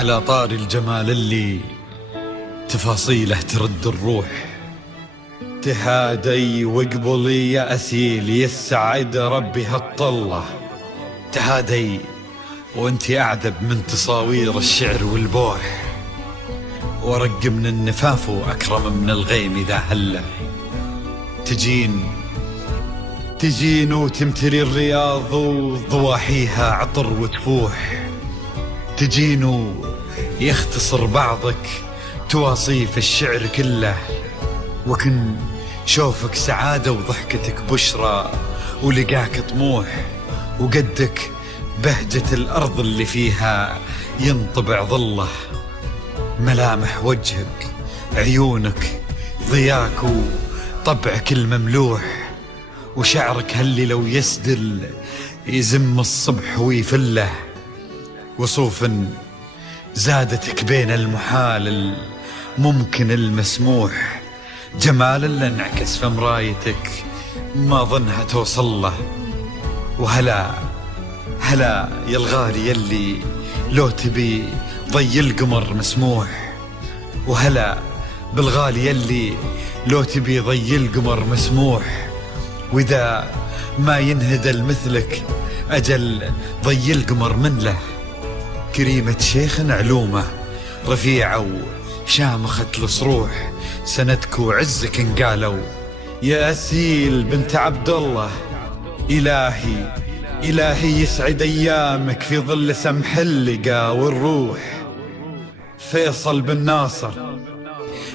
على طار الجمال اللي تفاصيله ترد الروح. تهادي واقبلي يا أسيل، يسعد ربي هالطلة. تهادي وانتي أعذب من تصاوير الشعر والبوح، ورق من النفاف وأكرم من الغيم إذا هله. تجين وتمتلي الرياض وضواحيها عطر وتفوح. تجين يختصر بعضك تواصيف الشعر كله، وكن شوفك سعادة وضحكتك بشرى ولقاك طموح، وقدك بهجة الأرض اللي فيها ينطبع ظله. ملامح وجهك عيونك ضياك وطبعك المملوح، وشعرك هاللي لو يسدل يزم الصبح ويفله. وصوف زادتك بين المحال الممكن المسموح، جمال اللي انعكس في مرايتك ما ظنها توصل له. وهلا يا الغالي يلي لو تبي ضي القمر مسموح. وهلا بالغالي يلي لو تبي ضي القمر مسموح، وإذا ما ينهدل مثلك أجل ضي القمر من له. كريمة شيخ علومه رفيعة وشامخة الصروح، سندك وعزك انقالوا يا أسيل بنت عبد الله. إلهي يسعد أيامك في ظل سمح اللقا والروح. فيصل بن ناصر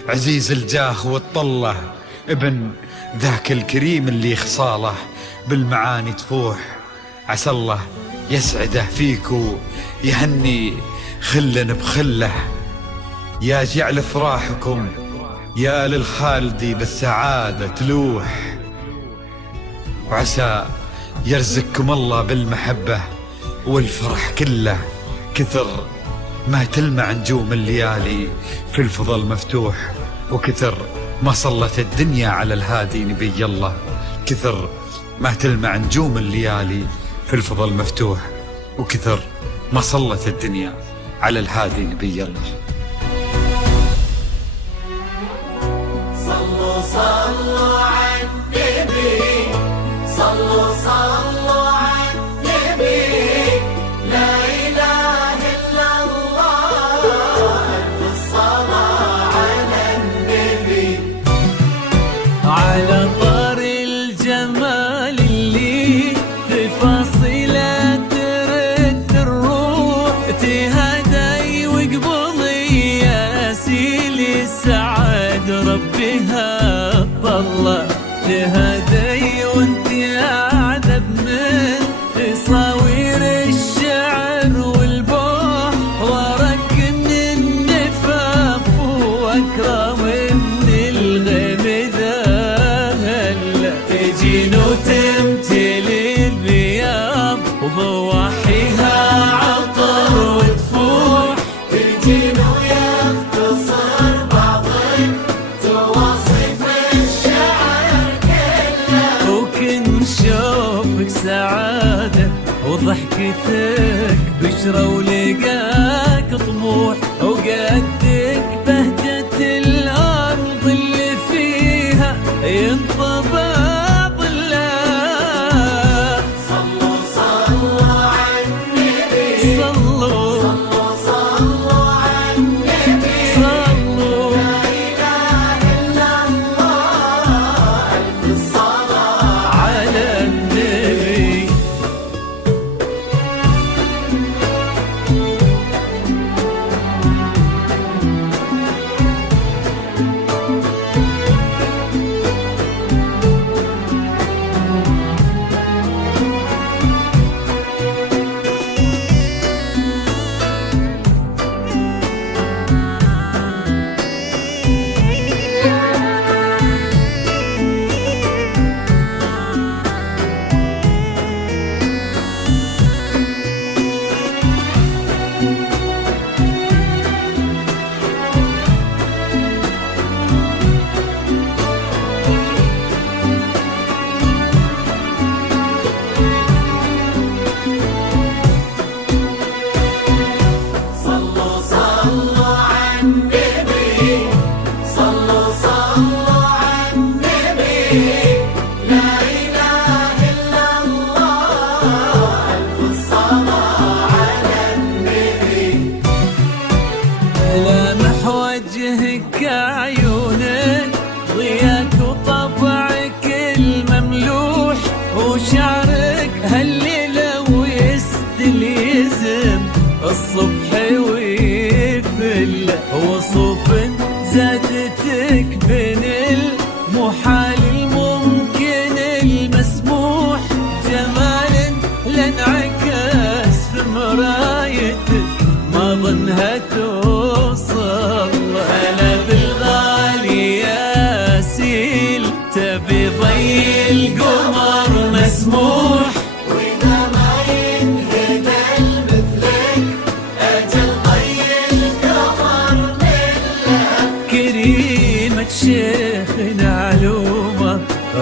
عزيز الجاه والطلة، ابن ذاك الكريم اللي خصاله بالمعاني تفوح. عسى الله يسعده فيك ويهني خلا بخله، يا جعل افراحكم يا للخالدي بالسعادة تلوح. وعسى يرزقكم الله بالمحبة والفرح كله، كثر ما تلمع نجوم الليالي في الفضل مفتوح. وكثر ما صلت الدنيا على الهادي نبي الله، كثر ما تلمع نجوم الليالي في الفضل مفتوح. وكثر ما صلت الدنيا على الهادي نبي الله. صلوا على النبي، صلوا على النبي، لا إله إلا الله، ألف الصلاة على النبي. على طار الجمال اللي تفاصيله ترد الروح، تهدي وقبلي يا أسيل يسعد ربها الطلة. تهدي وانتي أعذب من تصاوير الشعر والبوح، ورق من النفاف وأكرم من الغيم ذا هلا. تجين وتمتلي الرياض وضواحيها عطر وتفوح. تجين ويختصر بعضك تواصف الشعر كله، وكن شوفك سعادة وضحكتك بشرى ولقاك طموح، وقدك بهجة الأرض اللي فيها ينطبع ظله. صلوا على النبي، صلوا صلوا على النبي، صلوا لا إله إلا الله، ألف الصلاة على النبي.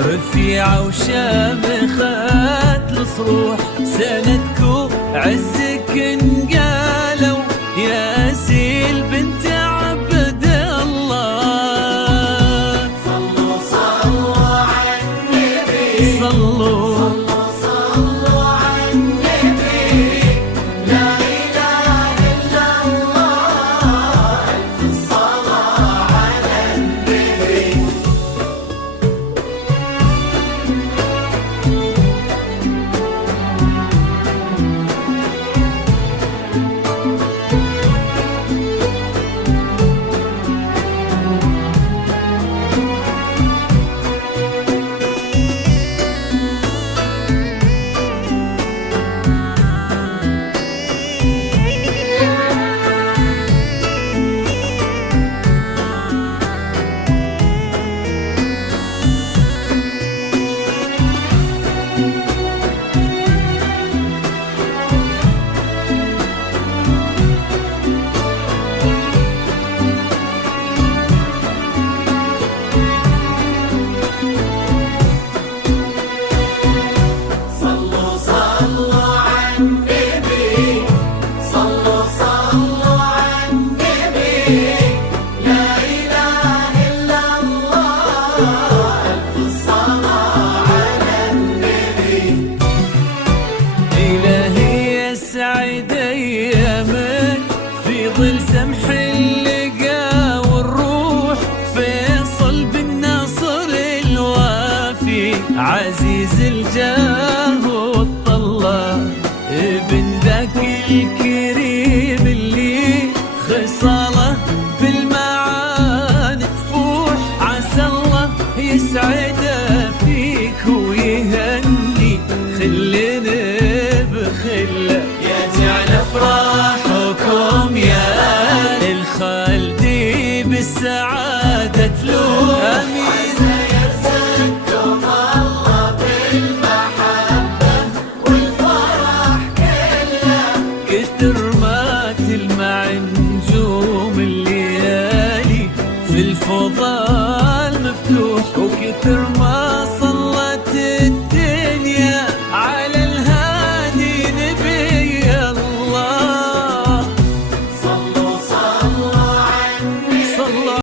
رفيعة وشامخات الصروح، سندكو عزك انقالوا يا سيل بنت عبد الله. صلوا صلوا على النبي، صلوا صلوا على النبي، لا إله إلا الله، ألف الصلاة على النبي. صلوا صلوا على النبي، صلوا صلوا على النبي، لا إله إلا الله، ألف الصلاة على النبي. إلهي يسعد أيامك في ظل سمح اللقا والروح، فيصل بالنصر الوافي عزيز الجاه والطلة، ابن ذاك الكريم اللي خصاله بالمعاني تفوح، عسى الله يسعده فيك ويهني خلنا بخله، يجعل افراحكم يا اهل الخالدي بالسعاده تلوح. امين. يرزقكم الله بالمحبة والفرح كله، كتر ما تلمع نجوم الليالي في الفضاء المفتوح، وكتر ما